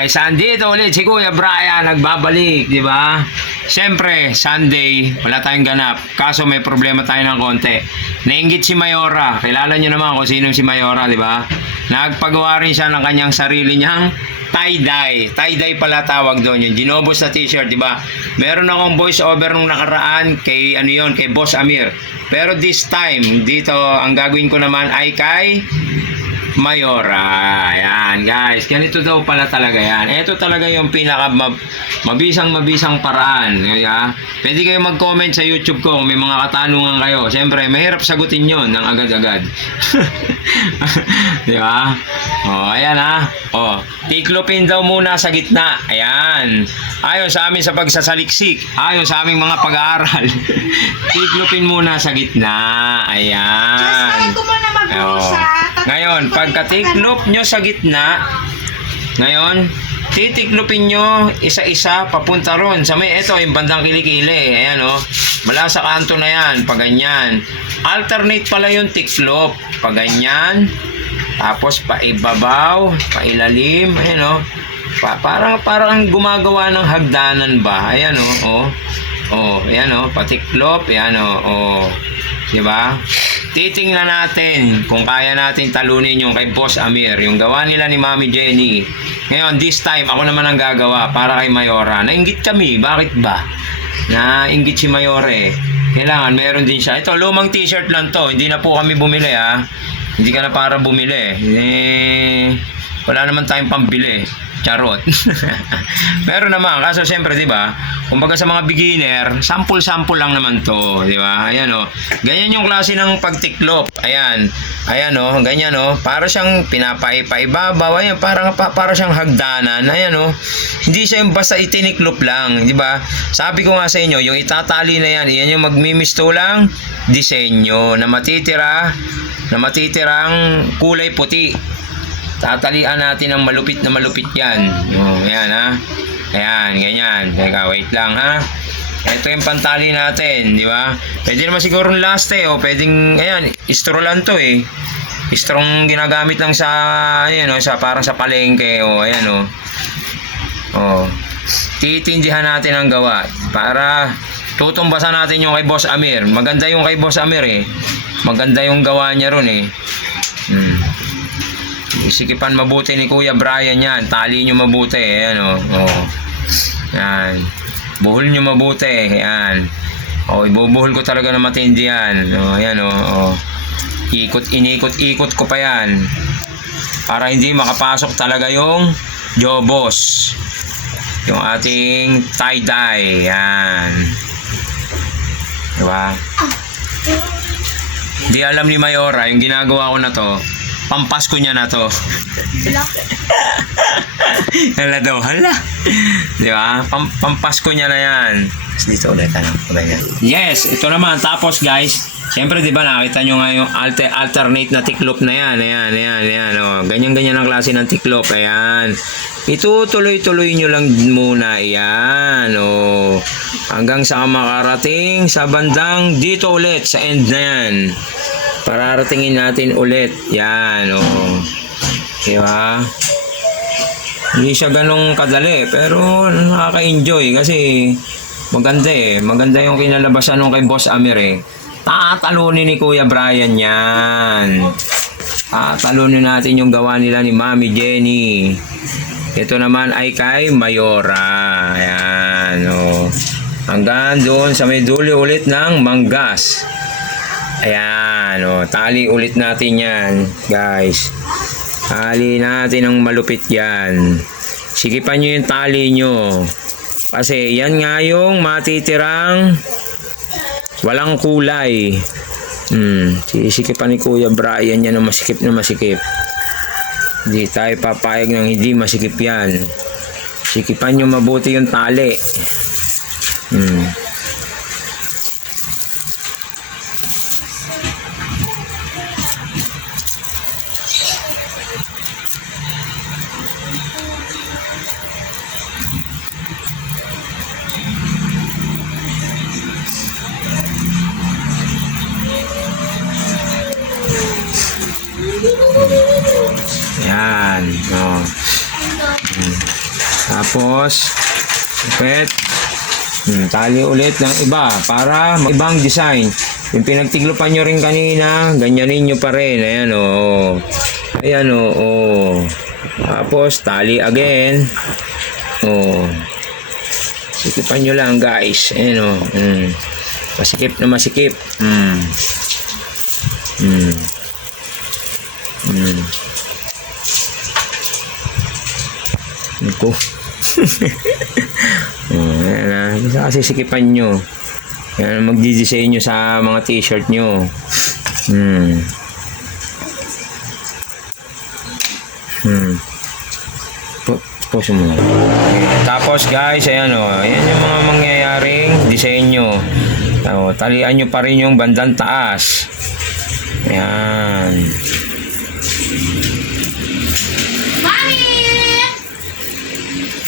guys, andito ulit si Kuya Brian nagbabalik, di ba? Siyempre, Sunday, wala tayong ganap. Kaso may problema tayo ng konti. Nainggit si Mayora. Kilala nyo naman kung sino si Mayora, di ba? Nagpagawa rin siya ng kanyang sarili niyang tie-dye. Tie-dye pala tawag doon yun. Ginobos na t-shirt, di ba? Meron akong voice over nung nakaraan kay ano yun, kay Boss Amir. Pero this time, dito ang gagawin ko naman ay kay Mayora. Ayan guys, ganito daw pala talaga yan. Ito talaga yung pinaka mabisang paraan. Kaya pwede kayo mag-comment sa YouTube ko kung may mga katanungan kayo. Siyempre mahirap sagutin yon ng agad-agad. Di ba? Oh, ayan ha. Oh, tiklopin daw muna sa gitna. Ayan. Ayon sa amin sa pagsasaliksik, ayon sa aming mga pag-aaral. Tiklopin muna sa gitna. Ayan. Ngayon, pagka-tiklop nyo sa gitna, ngayon, titiklopin nyo isa-isa papunta ron. Sa may, ito, yung bandang kilikili. Ayan, o. Mula sa kanto na yan, pag ganyan. Alternate pala yung tiklop. Pag ganyan. Tapos, paibabaw, pailalim. Ayan, o. Parang gumagawa ng hagdanan ba? Ayan, o. O, ayan, o. Patiklop. Ayan, o. Diba? Titingnan natin kung kaya natin talunin yung kay Boss Amir, yung gawa nila ni Mami Jenny. Ngayon, this time, ako naman ang gagawa para kay Mayora. Nainggit kami. Bakit ba? Nainggit si Mayora eh. Kailangan, meron din siya. Ito, lumang t-shirt lang to. Hindi na po kami bumili ha. Hindi ka na para bumili. Wala naman tayong pambili. Charot. Meron naman, kaso siyempre, di ba? Kumbaga sa mga beginner, sample-sample lang naman to, di ba? Ayan o. Ganyan yung klase ng pagtiklop. Ayan. Ayan o, ganyan o. Para siyang pinapaibabaw. Ayan, para siyang hagdanan. Ayan o. Hindi siya yung basta itiniklop lang, di ba? Sabi ko nga sa inyo, yung itatali na yan, yan yung magmimistulang disenyo na matitirang kulay puti. Tatalian natin ng malupit na malupit yan. Oh, ayan ha. Ayan, ganyan. Teka, wait lang ha. Ito yung pantali natin, di ba? Pwede naman siguro last o pwedeng, ayan, istro lang to eh. Istrong ginagamit lang sa, ayan o, parang sa palengke o, ayan o. Oh. Titindihan natin ang gawa para tutumbasan natin yung kay Boss Amir. Maganda yung kay Boss Amir eh. Maganda yung gawa niya ron eh. Isikipan mabuti ni Kuya Brian yan. Tali nyo mabuti. Ayan o. Oh. Yan. Buhol nyo mabuti. Ayan. O, ibubuhol ko talaga na matindi yan. O, ayan o. Oh. Inikot-ikot ko pa yan. Para hindi makapasok talaga yung jobos. Yung ating tie-dye. Yan. Diba? Di alam ni Mayora, yung ginagawa ko na to, Pampasko niya na to. Hala daw, hala. Di ba? Pampasko niya na yan. Dito ulit, yes, ito naman. Tapos guys, siyempre di ba nakita nyo nga yung alternate na tiklop na yan. Ayan. Oh. Ganyan-ganyan ang klase ng tiklop. Ayan. Itutuloy-tuloy nyo lang muna. Ayan. Oh. Hanggang sa makarating sa bandang dito ulit sa end na yan. Pararatingin natin ulit. Yan, oh. Diba? Hindi siya ganong kadali, pero nakaka-enjoy kasi maganda eh. Maganda yung kinalabasan nung kay Boss Amir eh. Tatalunin ni Kuya Brian yan. Tatalunin natin yung gawa nila ni Mami Jenny. Ito naman ay kay Mayora. Ayan, oh. Hanggang doon sa may dulo ulit ng Manggas. Ayan, o, tali ulit natin yan, guys. Tali natin ng malupit yan. Sikipan nyo yung tali nyo. Kasi yan nga yung matitirang walang kulay. Sisikipan ni Kuya Brian yan na masikip na masikip. Hindi tayo papayag ng hindi masikip yan. Sikipan nyo mabuti yung tali. Yan. Oh. Tapos, ipet. Tali ulit ng iba para ibang design. Yung pinagtiglupan nyo rin kanina, ganyanin nyo pa rin. Ayan o. Ayan o. Tapos, tali again. O. Sikipan nyo lang guys. Ayan o. Masikip na masikip. Ito. Ayan na. Basta kasi sikipan nyo. Ayan, magdi-design nyo sa mga t-shirt nyo. Pause mo. Okay. Tapos guys, ayan o. Ayan yung mga mangyayaring design nyo. Talian nyo pa rin yung bandang taas. Ayan.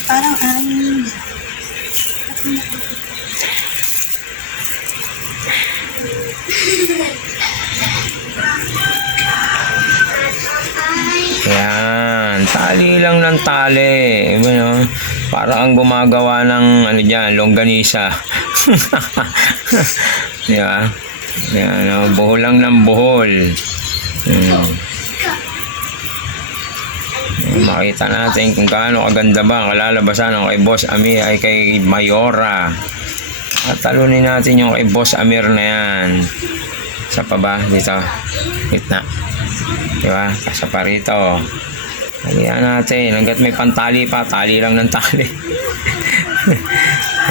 Parang anim. Ayan. Tali lang ng tali. Ano, para ang gumagawa ng ano dyan, longganisa. Di ba? Ayan, buhol lang ng buhol. Makita natin kung gaano kaganda ba ang kalalabasan ng kay Boss Amir ay kay Mayora. At talunin natin yung kay Boss Amir na yan. Sa pa ba? Dito. Gitna. Diba? Kasa pa rito. Talihan natin. Hanggat may pantali pa, tali lang ng tali.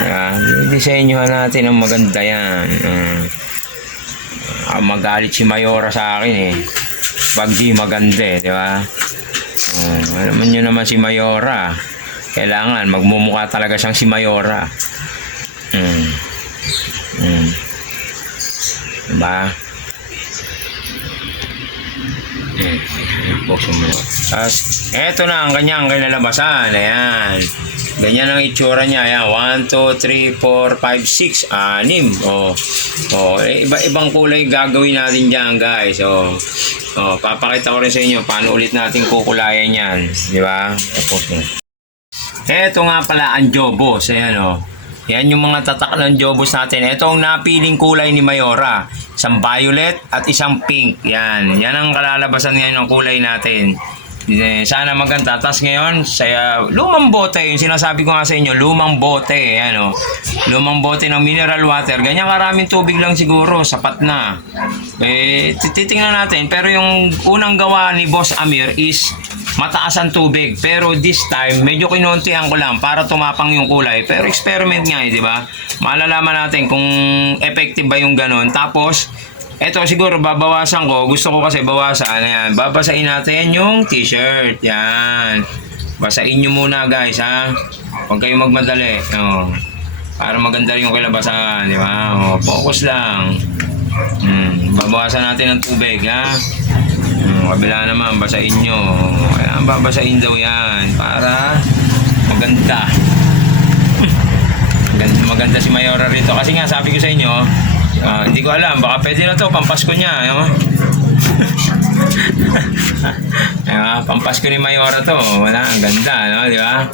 Diba? Disenyohan natin ang maganda yan. Magalit si Mayora sa akin eh. Pag di maganda eh. Diba? Alam nyo naman si Mayora. Kailangan magmumukha talaga siyang si Mayora. Diba? Tapos, eto na ang kanyang kinalabasan. Ayan. Ganyan ang itsura niya. Ayan. 1, 2, 3, 4, 5, 6, 6. Iba-ibang kulay gagawin natin dyan, guys. Papakita ko rin sa inyo paano ulit natin kukulayan yan. Di ba? Tapos eto nga pala ang jobos. Ayan Yan yung mga tatak ng jobos natin. Ito ang napiling kulay ni Mayora. Isang violet at isang pink. Yan. Yan ang kalalabasan ngayon ng kulay natin. Sana maganda. Tapos ngayon, lumang bote. Yung sinasabi ko nga sa inyo, lumang bote. Ayan lumang bote ng mineral water. Ganyan karaming tubig lang siguro. Sapat na. Titingnan natin. Pero yung unang gawa ni Boss Amir is mataas ang tubig. Pero this time, medyo kinontihan ko lang para tumapang yung kulay. Pero experiment nga di ba? Malalaman natin kung effective ba yung ganon. Tapos, eto siguro babawasan ko. Gusto ko kasi bawasan. Ayan. Babasain natin yung t-shirt. Yan. Basain nyo muna guys ha. Huwag kayong magmadali. Para maganda rin yung kilabasan. Di ba? Focus lang. Babawasan natin ng tubig ha. Kabila naman, basain nyo. Kailangan babasain daw yan para maganda. Maganda si Mayora rito. Kasi nga, sabi ko sa inyo, hindi ko alam, baka pwede na to, pampasko niya. Pampasko ni Mayora to. Wala, ang ganda, no? Di ba?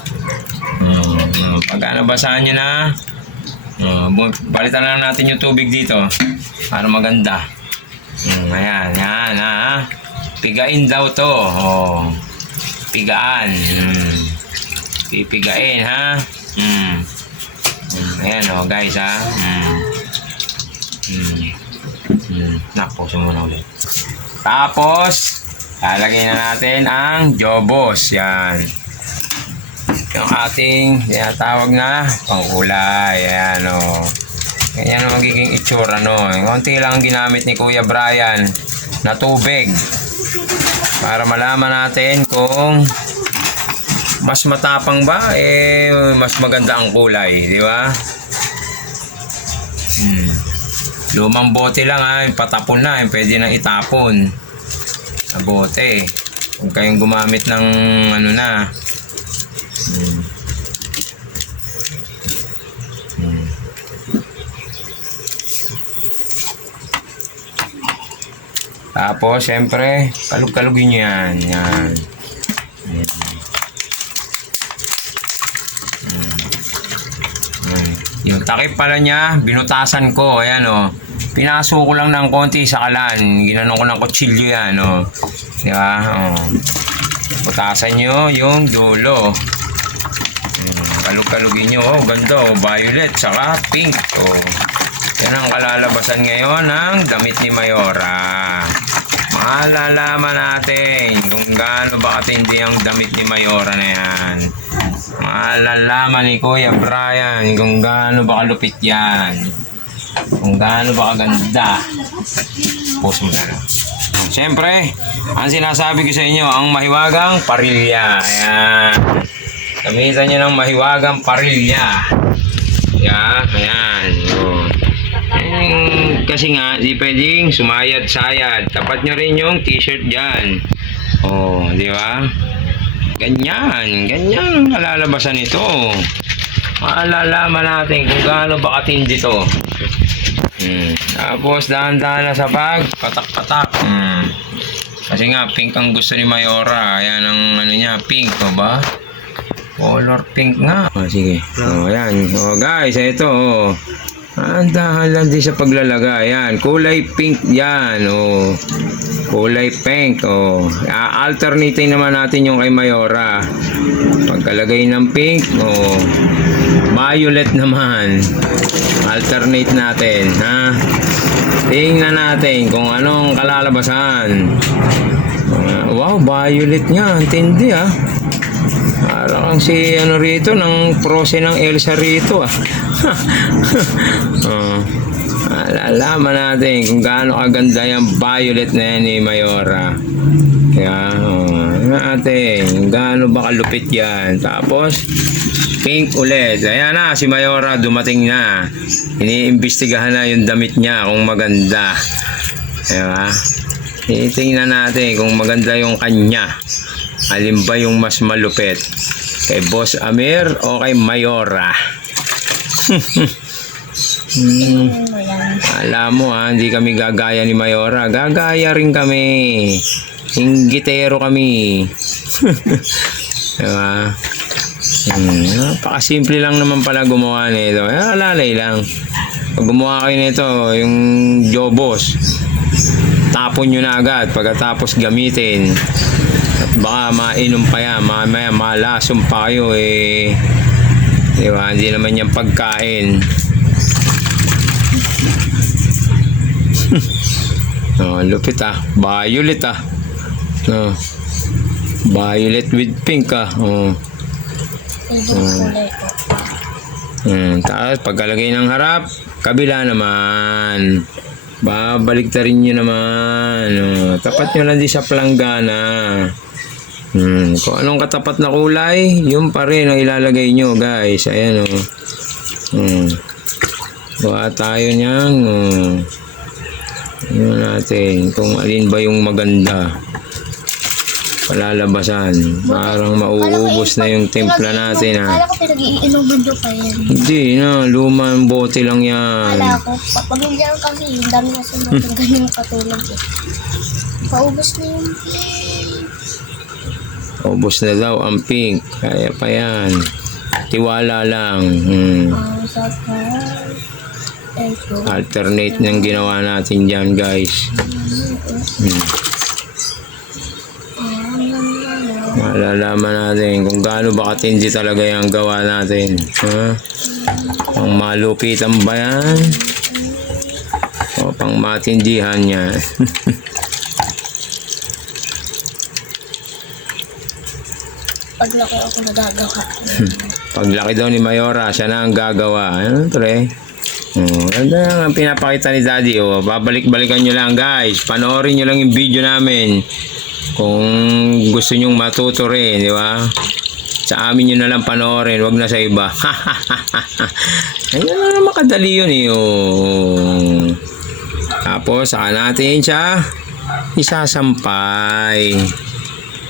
Pagka nabasahan nyo na, palitan na natin yung tubig dito para maganda. Ayan, yan, ha? Pigain daw to. Pigaan. Pipigain, ha? Ayan, guys, ha? Nakpuso muna ulit. Tapos, lalagay na natin ang jobos. Yan. Yung ating tinatawag na pangkulay. Ayan, Ganyan ang magiging itsura, Konti lang ang ginamit ni Kuya Brian na tubig. Para malaman natin kung mas matapang ba, mas maganda ang kulay, di ba? Lumang bote lang patapon na, pwede nang itapon sa bote. Huwag kayong gumamit ng ano na. Tapos, siyempre, kalug-kalugin nyo yan. Yan. takip pala niya, binutasan ko. Ayan o. Pinaso ko lang ng konti sa kalan. Ginanon ko ng kutsilyo yan o. Diba? O. Butasan nyo yung dulo. Kalug-kalugin nyo. Oh, ganda o. Violet, saka pink. O. Yan ang kalalabasan ngayon ng damit ni Mayora. Malalaman natin kung gaano ba katindi ang damit ni Mayora na yan. Malalaman ni Kuya Brian kung gaano ba kalupit yan. Kung gaano ba kaganda. Post mo na lang. Siyempre, ang sinasabi ko sa inyo, ang mahiwagang parilya. Ayan. Gamitan nyo ng mahiwagang parilya. Ayan. Ayan. Oh. Kasi nga, di pwedeng sumayad-sayad. Tapat nyo rin yung t-shirt dyan. Oh, di ba? Ganyan. Ganyan ang kalalabasan nito. Malalaman natin kung gaano ba katindi to. Tapos, dahan-dahan na sa patak-patak. Kasi nga, pink ang gusto ni Mayora. Ayan ang ano niya, pink. O ba? Color pink nga. Oh, sige. Oh, ayan. Oh, guys, ito. Oh. Dahan lang din sa paglalagay. Yan. Kulay pink yan. Oh. Kulay pink. Oh. Alternating naman natin yung kay Mayora. Pagkalagay ng pink. Oh. Violet naman. Alternate natin. Ha? Tingnan natin kung anong kalalabasan. Wow, violet nga. Ang tindi ah. Parang si ano rito, ng prose ng Elsa rito ah. Alalaman natin kung gaano kaganda yung violet na yan ni Mayora. Kaya, natin, gaano ba kalupit yan. Tapos, pink ulit. Ayan na, si Mayora dumating na. Iniimbestigahan na yung damit niya kung maganda. Diba? Titingnan natin kung maganda yung kanya. Alin ba yung mas malupit? Kay Boss Amir o kay Mayora? Alam mo ha, hindi kami gagaya ni Mayora. Gagaya rin kami. Hinggitero kami. Diba? Napakasimple lang naman pala gumawa nito. Alalay lang. Pag gumawa kayo nito, yung Jobos, tapon nyo na agad pagkatapos gamitin. At baka mainom pa yan, mamaya malasong pa kayo eh. Diba? Hindi naman yan pagkain. Oh, lupit ah. Violet ah. Oh. Violet with pink ah. Oh. Tapos pagkalagay ng harap, kabila naman. Babalik ta rin nyo naman. Oh. Tapat nyo lang din sa planggana. Kung anong katapat na kulay, yun pa rin ang ilalagay nyo guys. Ayan o. Buha tayo niyang. Ayan natin kung alin ba yung maganda. Palalabasan. Parang mauubos na yung timpla natin ha. Kala ko pinag-iinuman nyo pa yan. Hindi na, lumang bote lang yan. Kala ko, pag hindi lang kasi, yung dami na sumatang ganyan katulad eh. Paubos na yung pink. Ubos na daw ang pink. Kaya pa yan. Tiwala lang. Ang sakal. Ito. Alternate ng ginawa natin dyan guys. Malalaman natin kung gaano ba katindi talaga yung gawa natin. Ha? Pang malupitan ba yan? O pang matindihan yan? Paglaki ako nagagawa. Paglaki daw ni Mayora, siya na ang gagawa. Ano pre? Ganda ang pinapakita ni Daddy. Babalik-balikan nyo lang guys. Panoorin nyo lang yung video namin. Kung gusto nyong matuto rin, di ba? Sa amin nyo na lang panoorin, wag na sa iba. Ayun na makadali yun eh. Tapos, saka natin siya isasampay.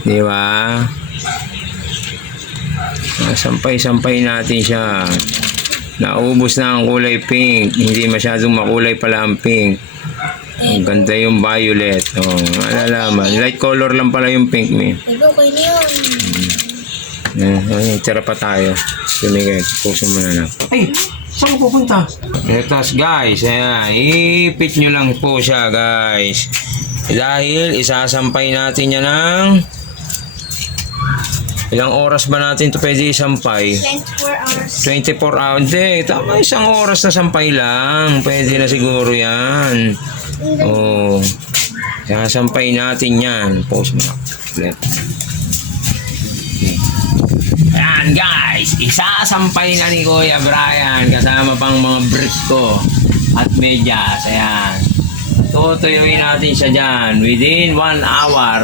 Di ba? Sampay-sampay natin siya. Naubos na ang kulay pink. Hindi masyadong makulay pala ang pink. Ang ganda yung violet. Malalaman. Light color lang pala yung pink mo. Okay na yun. Tira pa tayo. Sumigay. Puso mo na lang. Ay, Saan ko pupunta? Etas guys, ayan. Ipit nyo lang po siya guys. Dahil isasampay natin yan ng... Ilang oras ba natin ito pwede isampay? 24 hours. 24 hours. Hindi, tama, isang oras na sampay lang. Pwede na siguro yan. Oh. Sasampay natin yan. Pause mo na. Ayan guys, isasampay na ni Kuya Brian kasama pang mga briefs ko at medyas. Ayan. Tutuyuin natin siya dyan within 1 hour.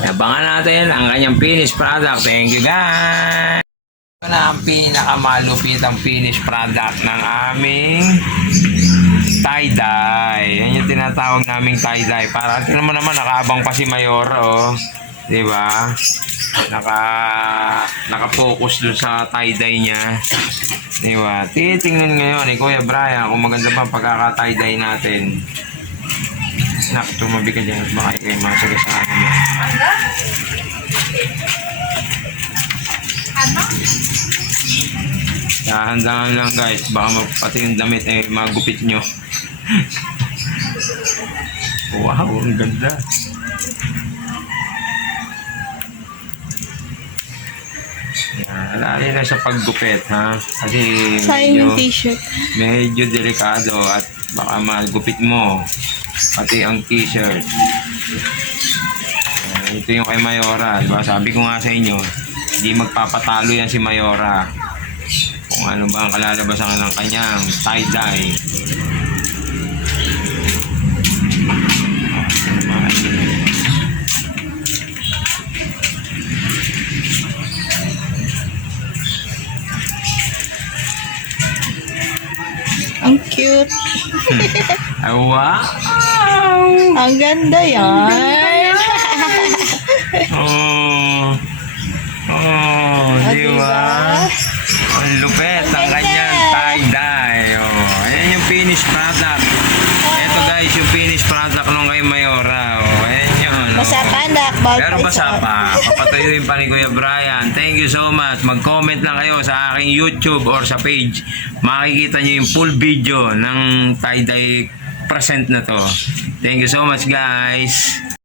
Abangan natin ang kanyang finished product. Thank you guys! Ito na ang pinakamalupit ang finished product ng aming tie-dye. Yan yung tinatawag naming tie-dye. Para tingnan mo naman, nakaabang pa si Mayor, oh. Di ba? Naka-focus dun sa tie-dye niya. Di ba? Titingnan ngayon ni Kuya Brian kung maganda pa ang pagkaka-tie-dye natin. Nak, tumabi ka dyan at baka kayo masagasaan mo. Dahan-dahan lang guys, baka pati yung damit eh magupit nyo. Wow, ang ganda. Yan, alali na sa paggupit ha. Kasi Sayang yung t-shirt. medyo delikado at baka magupit mo. Pati ang t-shirt. Ito yung kay Mayora. Diba? Sabi ko nga sa inyo, hindi magpapatalo yan si Mayora. Kung ano ba ang kalalabasan ng kanyang tie-dye. Ang cute. Ay, wow! Ang ganda yan. Oh, di ba? Ang lupet ang kanyang tie-dye. Oh, ayan yung finished product. Ito guys, yung finished product nung kay Mayora. Oh, ayan yun. Oh. Basa pa, anak. Bawal Pero pa basa isuot. pa. Papatuyuin pa ni Kuya Brian. Thank you so much. Mag-comment lang kayo sa aking YouTube or sa page. Makikita nyo yung full video ng tie-dye present na to. Thank you so much guys.